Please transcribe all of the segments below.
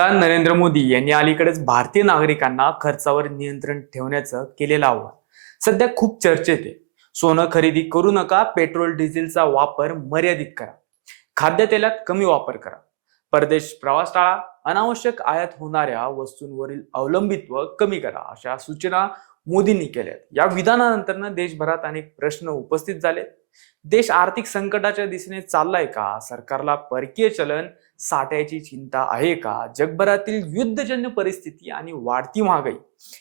पंतप्रधान नरेंद्र मोदी यांनी अलीकडेच भारतीय नागरिकांना खर्चावर नियंत्रण ठेवण्याचं केलेलं आवाहन सध्या खूप चर्चेत आहे. सोनं खरेदी करू नका, पेट्रोल डिझेलचा वापर मर्यादित करा, खाद्यतेलात कमी वापर करा, परदेश प्रवास टाळा, अनावश्यक आयात होणाऱ्या वस्तूंवरील अवलंबित्व कमी करा, अशा सूचना मोदींनी केल्यात. या विधानानंतर देशभरात अनेक प्रश्न उपस्थित झाले. देश आर्थिक संकटाच्या दिशेने चाललाय का? सरकारला परकीय चलन साठ्याची चिंता आहे का? जगभरातील युद्धजन्य परिस्थिती आणि वाढती महागाई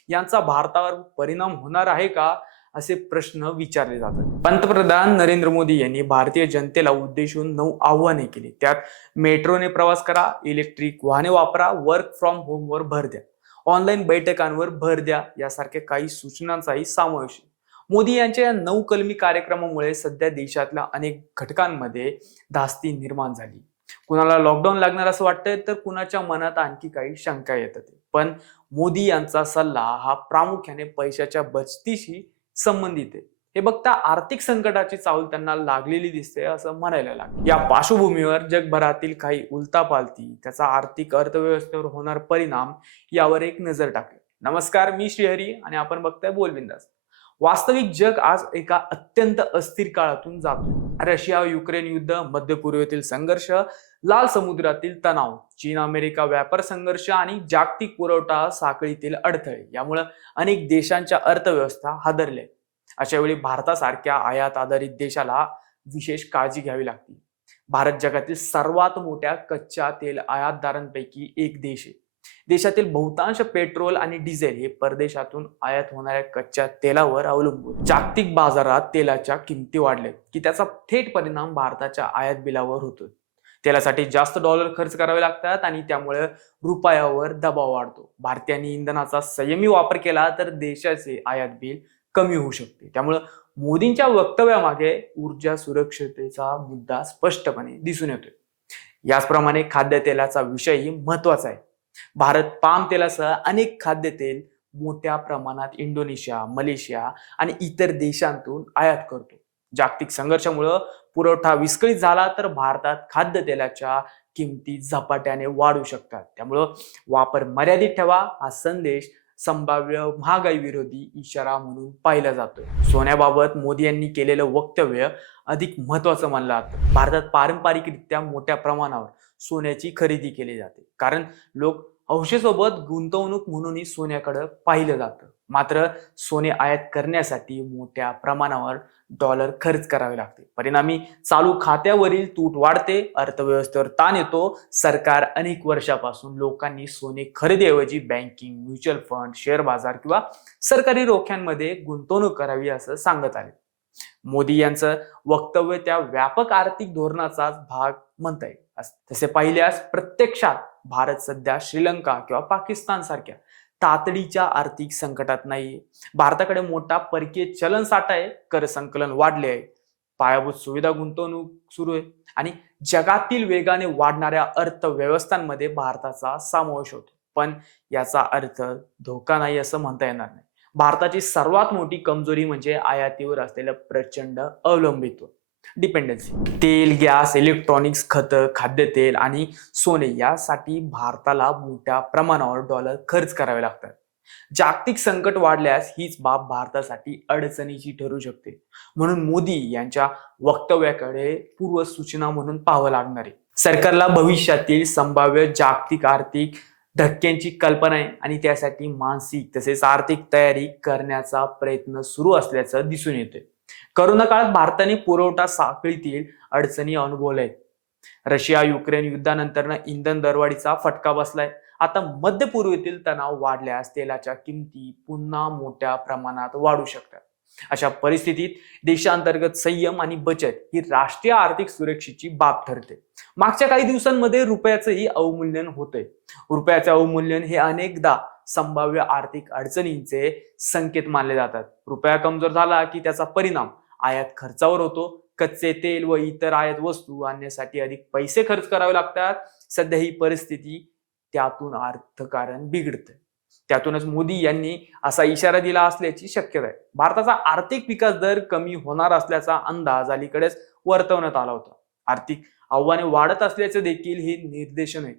यांचा भारतावर परिणाम होणार आहे का? असे प्रश्न विचारले जातात. पंतप्रधान नरेंद्र मोदी यांनी भारतीय जनतेला उद्देशून 9 आव्हाने केली. त्यात मेट्रोने प्रवास करा, इलेक्ट्रिक वाहने वापरा, वर्क फ्रॉम होमवर भर द्या, ऑनलाईन बैठकांवर भर द्या यासारख्या काही सूचनांचाही समावेश आहे. मोदी यांच्या या 9 कलमी कार्यक्रमामुळे सध्या देशातल्या अनेक घटकांमध्ये धास्ती निर्माण झाली. कुणाला लॉकडाऊन लागणार असं वाटतंय, तर कुणाच्या मनात आणखी काही शंका येतात. पण मोदी यांचा सल्ला हा प्रामुख्याने पैशाच्या बचतीशी संबंधित आहे. हे बघता आर्थिक संकटाची चाहूल त्यांना लागलेली दिसते असं म्हणायला लागेल. या पार्श्वभूमीवर जगभरातील काही उलथापालथी, त्याचा आर्थिक अर्थव्यवस्थेवर होणार परिणाम यावर एक नजर टाकली. नमस्कार, मी श्रीहरी आणि आपण बघताय बोलबिंदास. वास्तविक जग आज एका अत्यंत अस्थिर काळातून जातोय. रशिया युक्रेन युद्ध, मध्य पूर्वेतील संघर्ष, लाल समुद्रातील तणाव, चीन अमेरिका व्यापार संघर्ष आणि जागतिक पुरवठा साखळीतील अडथळे यामुळे अनेक देशांच्या अर्थव्यवस्था हादरल्या. अशा वेळी भारतासारख्या आयात आधारित देशाला विशेष काळजी घ्यावी लागते. भारत जगातील सर्वात मोठ्या कच्च्या तेल आयातदारांपैकी एक देश आहे. देशातील बहुतांश पेट्रोल आणि डिझेल हे परदेशातून आयात होणाऱ्या कच्च्या तेलावर अवलंबून. जागतिक बाजारात तेलाच्या किमती वाढल्या की त्याचा थेट परिणाम भारताच्या आयात बिलावर होतो. तेलासाठी जास्त डॉलर खर्च करावे लागतात आणि त्यामुळे रुपयावर दबाव वाढतो. भारतीयांनी इंधनाचा संयमी वापर केला तर देशाचे आयात बिल कमी होऊ शकते. त्यामुळे मोदींच्या वक्तव्यामागे ऊर्जा सुरक्षतेचा मुद्दा स्पष्टपणे दिसून येतोय. याचप्रमाणे खाद्यतेलाचा विषयही महत्वाचा आहे. भारत पाम तेलासह अनेक खाद्यतेल मोठ्या प्रमाणात इंडोनेशिया, मलेशिया आणि इतर देशांतून आयात करतो. जागतिक संघर्षामुळे पुरवठा विस्कळीत झाला तर भारतात खाद्यतेलाच्या किमती झपाट्याने वाढू शकतात. त्यामुळं वापर मर्यादित ठेवा हा संदेश संभाव्य महागाई विरोधी इशारा म्हणून पाहिला जातोय. सोन्याबाबत मोदी यांनी केलेलं वक्तव्य अधिक महत्वाचं मानलं जातं. भारतात पारंपरिकरित्या मोठ्या प्रमाणावर सोन्याची खरेदी केली जाते, कारण लोक हौशेसोबत गुंतवणूक म्हणूनही सोन्याकडे पाहिलं जातं. मात्र सोने आयात करण्यासाठी मोठ्या प्रमाणावर डॉलर खर्च करावे लागते. परिणामी चालू खात्यावरील तूट वाढते, अर्थव्यवस्थेवर ताण येतो. सरकार अनेक वर्षापासून लोकांनी सोने खरेदीऐवजी बँकिंग, म्युच्युअल फंड, शेअर बाजार किंवा सरकारी रोख्यांमध्ये गुंतवणूक करावी असं सांगत आले. मोदी यांचं वक्तव्य त्या व्यापक आर्थिक धोरणाचाच भाग म्हणता येईल. तसे पाहिल्यास प्रत्यक्षात भारत सध्या श्रीलंका किंवा पाकिस्तान सारख्या तातडीच्या आर्थिक संकटात नाहीये. भारताकडे मोठा परकीय चलन साठा आहे, कर संकलन वाढले आहे, पायाभूत सुविधा गुंतवणूक सुरू आहे आणि जगातील वेगाने वाढणाऱ्या अर्थव्यवस्थांमध्ये भारताचा समावेश होतो. पण याचा अर्थ धोका नाही असं म्हणता येणार नाही. भारताची सर्वात मोठी कमजोरी म्हणजे आयातीवर असलेलं प्रचंड अवलंबित्व, डिपेंडन्सी. तेल, गॅस, इलेक्ट्रॉनिक्स, खतं, खाद्यतेल आणि सोने यासाठी भारताला मोठ्या प्रमाणावर डॉलर खर्च करावे लागतात. जागतिक संकट वाढल्यास हीच बाब भारतासाठी अडचणीची ठरू शकते. म्हणून मोदी यांच्या वक्तव्याकडे पूर्वसूचना म्हणून पाहावं लागणार आहे. सरकारला भविष्यातील संभाव्य जागतिक आर्थिक धक्क्यांची कल्पना आहे आणि त्यासाठी मानसिक तसेच आर्थिक तयारी करण्याचा प्रयत्न सुरू असल्याचं दिसून येते. करोना काळात भारताने पुरवठा साखळीतील अडचणी अनुभवल्या आहेत. रशिया युक्रेन युद्धानंतर इंधन दरवाढीचा फटका बसलाय. आता मध्य पूर्वेतील तणाव वाढल्यास तेलाच्या किमती पुन्हा मोठ्या प्रमाणात वाढू शकतात. अशा परिस्थितीत देशांतर्गत संयम आणि बचत ही राष्ट्रीय आर्थिक सुरक्षेची बाब ठरते. मागच्या काही दिवसांमध्ये रुपयाचंही अवमूल्यन होतंय. रुपयाचे अवमूल्यन हे अनेकदा संभाव्य आर्थिक अडचणींचे संकेत मानले जातात. रुपया कमजोर झाला की त्याचा परिणाम आयात खर्चावर होतो. कच्चे तेल व इतर आयात वस्तू आणण्यासाठी अधिक पैसे खर्च करावे लागतात. सध्या ही परिस्थिती त्यातून अर्थकारण बिघडते. त्यातूनच मोदी यांनी असा इशारा दिला असल्याची शक्यता आहे. भारताचा आर्थिक विकास दर कमी होणार असल्याचा अंदाज अलीकडेच वर्तवण्यात आला होता. आर्थिक आव्हाने वाढत असल्याचे देखील हे निर्देशन आहे.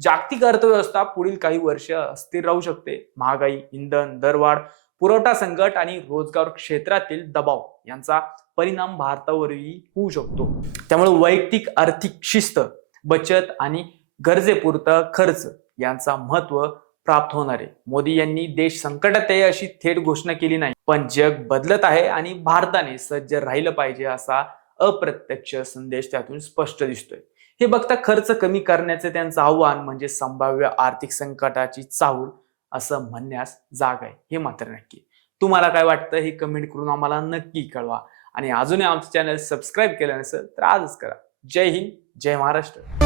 जागतिक अर्थव्यवस्था पुढील काही वर्ष अस्थिर राहू शकते. महागाई, इंधन दरवाढ, पुरवठा संकट आणि रोजगार क्षेत्रातील दबाव यांचा परिणाम भारतावरही होऊ शकतो. त्यामुळे वैयक्तिक आर्थिक शिस्त, बचत आणि गरजेपुरता खर्च यांचा महत्व प्राप्त होणार आहे. मोदी यांनी देश संकटात आहे अशी थेट घोषणा केली नाही, पण जग बदलत आहे आणि भारताने सज्ज राहिलं पाहिजे असा अप्रत्यक्ष संदेश त्यातून स्पष्ट दिसतोय. हे बघता खर्च कमी करण्याचे त्यांचं आव्हान म्हणजे संभाव्य आर्थिक संकटाची चाहूल असं म्हणण्यास जाग आहे, हे मात्र नक्की. तुम्हाला काय वाटतं हे कमेंट करून आम्हाला नक्की कळवा आणि अजूनही आमचं चॅनल सबस्क्राईब केलं नसेल तर आजच करा. जय हिंद, जय महाराष्ट्र.